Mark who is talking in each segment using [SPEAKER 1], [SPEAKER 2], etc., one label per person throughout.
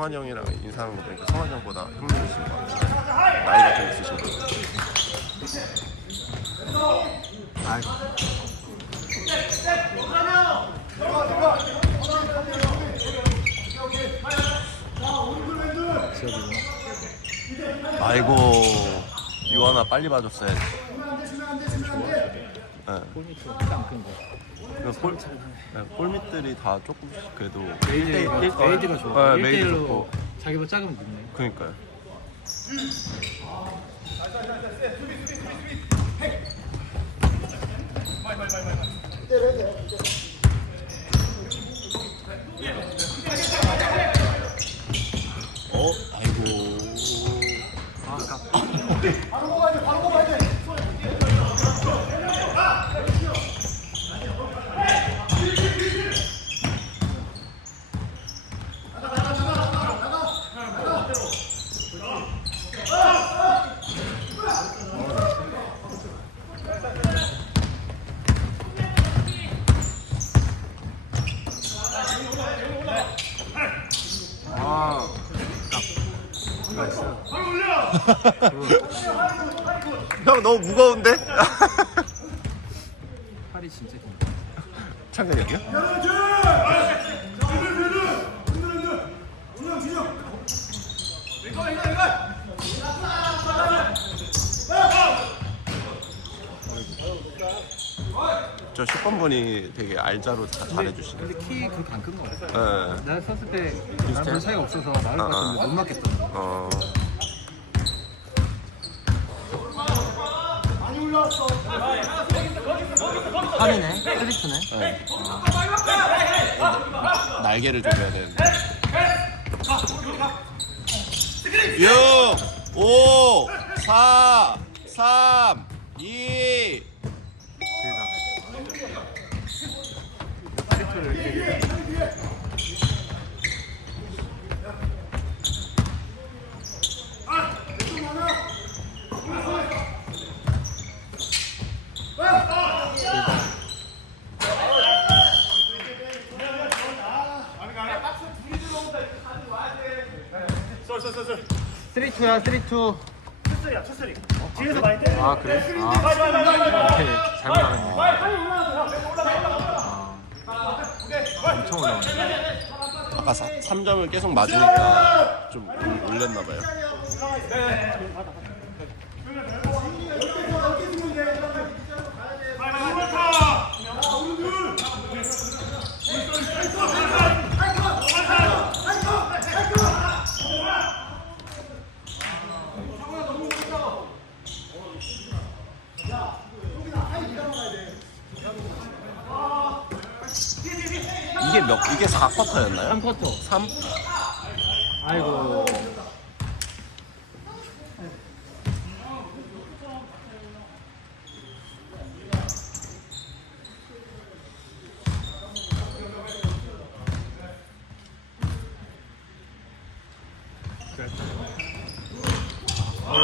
[SPEAKER 1] 성환이 형이랑 인사하는 거 보니까 성환이 형보다 형님이신 것 같아요. 나이가 좀 있으신 것 같아요.
[SPEAKER 2] 아이고.
[SPEAKER 1] 아이고 유하나 빨리 봐줬어야지. 네.
[SPEAKER 2] 골밑이 진짜 큰 거.
[SPEAKER 1] 그 골, 네, 골밑들이 다 조금씩 그래도
[SPEAKER 2] 메이드가, 좋아.
[SPEAKER 1] 네, 메이드
[SPEAKER 2] 1대1로
[SPEAKER 1] 좋고.
[SPEAKER 2] 자기보다 작으면 늦네.
[SPEAKER 1] 그니까요. 어, 아이고.
[SPEAKER 2] 아, 아깝다. 아, 나이스.
[SPEAKER 1] 형 너무 무거운데?
[SPEAKER 2] 팔이 진짜 긴다.
[SPEAKER 1] 창근이 형이요? 저 10번 분이 되게 알자로 다 잘해주시네.
[SPEAKER 2] 근데 키 그렇게 안 큰 거 같아.
[SPEAKER 1] 네.
[SPEAKER 2] 내가 섰을 때 나랑 별 차이가 없어서 나을 것
[SPEAKER 1] 어, 어.
[SPEAKER 2] 같은데 못 맞겠다.
[SPEAKER 1] 어.
[SPEAKER 2] 팔이네? 스리트네?
[SPEAKER 1] 네. 날개를 줘야 되는데. 6, 5, 4, 3, 2.
[SPEAKER 2] 쓰리 투야 쓰리 투.
[SPEAKER 3] 첫소리야 첫소리. 뒤에서 많이 때려.
[SPEAKER 2] 아 그래? 아 이렇게 잘못 알았네 아 엄청 어려웠네.
[SPEAKER 1] 아까 3점을 계속 맞으니까 좀 올렸나 봐요. 이 이게 4쿼터였나요?
[SPEAKER 2] 3쿼터
[SPEAKER 1] 3?
[SPEAKER 2] 아이고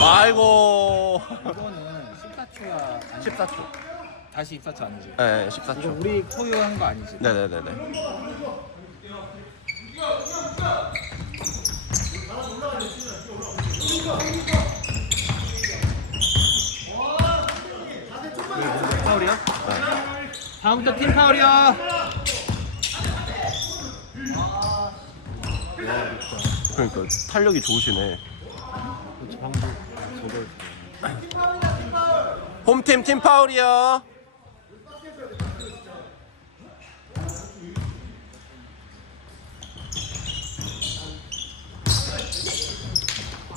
[SPEAKER 1] 아이고.
[SPEAKER 2] 이거는 14초야
[SPEAKER 1] 14초.
[SPEAKER 2] 다시 14초 아니지?
[SPEAKER 1] 네,
[SPEAKER 2] 이거
[SPEAKER 1] 14초.
[SPEAKER 2] 우리 소유한 거 아니지?
[SPEAKER 1] 네네네네.
[SPEAKER 2] 이게 뭔데 파울이야? 다음부터 팀 파울이야
[SPEAKER 1] 그러니까 탄력이 좋으시네.
[SPEAKER 2] 방금 저거
[SPEAKER 1] 홈팀 팀 파울이요.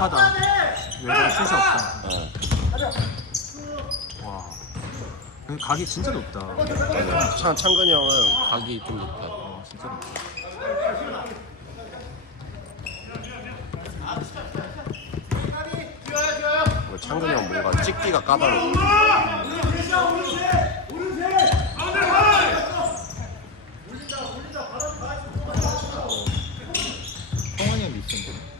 [SPEAKER 2] 약하다. 외곽 슛이 없다.
[SPEAKER 1] 네.
[SPEAKER 2] 와. 근데 각이 진짜 높다.
[SPEAKER 1] 창, 창근이 형은 각이 좀 높아.
[SPEAKER 2] 어, 진짜 높다.
[SPEAKER 1] 뭐 창근이 형 뭔가 찍기가 까다로워.
[SPEAKER 2] 성환이 형 미스인데.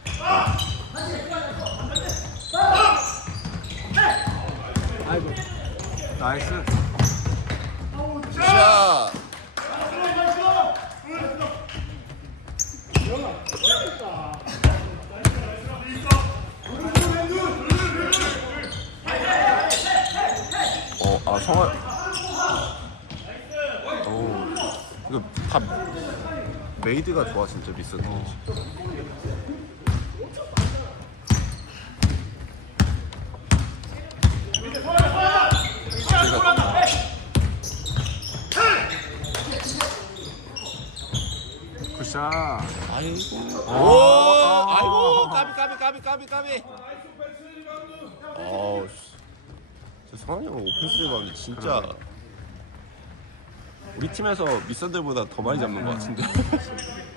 [SPEAKER 2] 아이고. 나이스.
[SPEAKER 1] 샷! 어, 아, 성환. 오, 이거 다 메이드가 좋아, 진짜 미스터.
[SPEAKER 2] 굿샷.
[SPEAKER 1] 아이고. 오, 아이고, 까비, 까비, 까비, 까비, 까비. 씨. 저 성환이 형 오펜스 리바운드 진짜. 우리 팀에서 미선들보다 더 많이 잡는 것 같은데.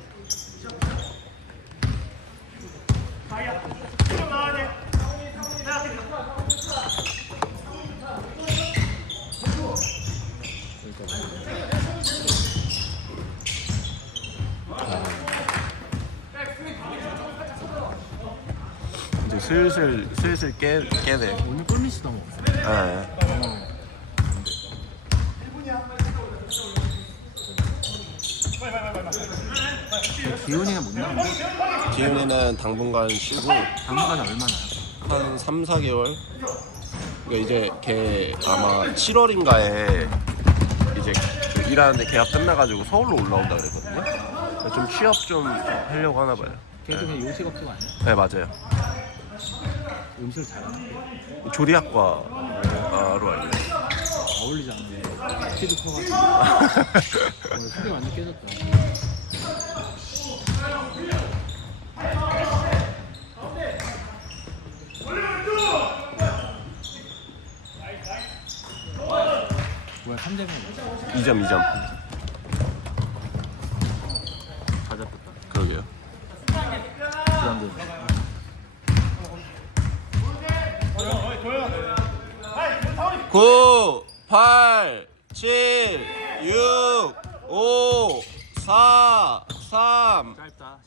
[SPEAKER 1] 이제 슬슬 슬슬 깨 깨네.
[SPEAKER 2] 오늘 골미스 너무 없어.
[SPEAKER 1] 네.
[SPEAKER 2] 기훈이는 못 나오는데?
[SPEAKER 1] 기훈이는 당분간 쉬고
[SPEAKER 2] 당분간에 얼마나?
[SPEAKER 1] 한 3, 4개월. 그러니까 이제 걔 아마 7월인가에 이제 그 일하는데 계약 끝나가지고 서울로 올라온다 그랬거든요. 좀 취업 좀 하려고 하나 봐요.
[SPEAKER 2] 걔도 그냥 요식업소 아니야?
[SPEAKER 1] 네 맞아요.
[SPEAKER 2] 음식을 잘하는데
[SPEAKER 1] 조리학과로 알고 있어요.
[SPEAKER 2] 어울리지 않는데 키도 커가지고 어, 속이 완전 깨졌다. 뭐야 3대 0
[SPEAKER 1] 2점 2점. 9, 8, 7, 6, 5, 4, 3. 짧다.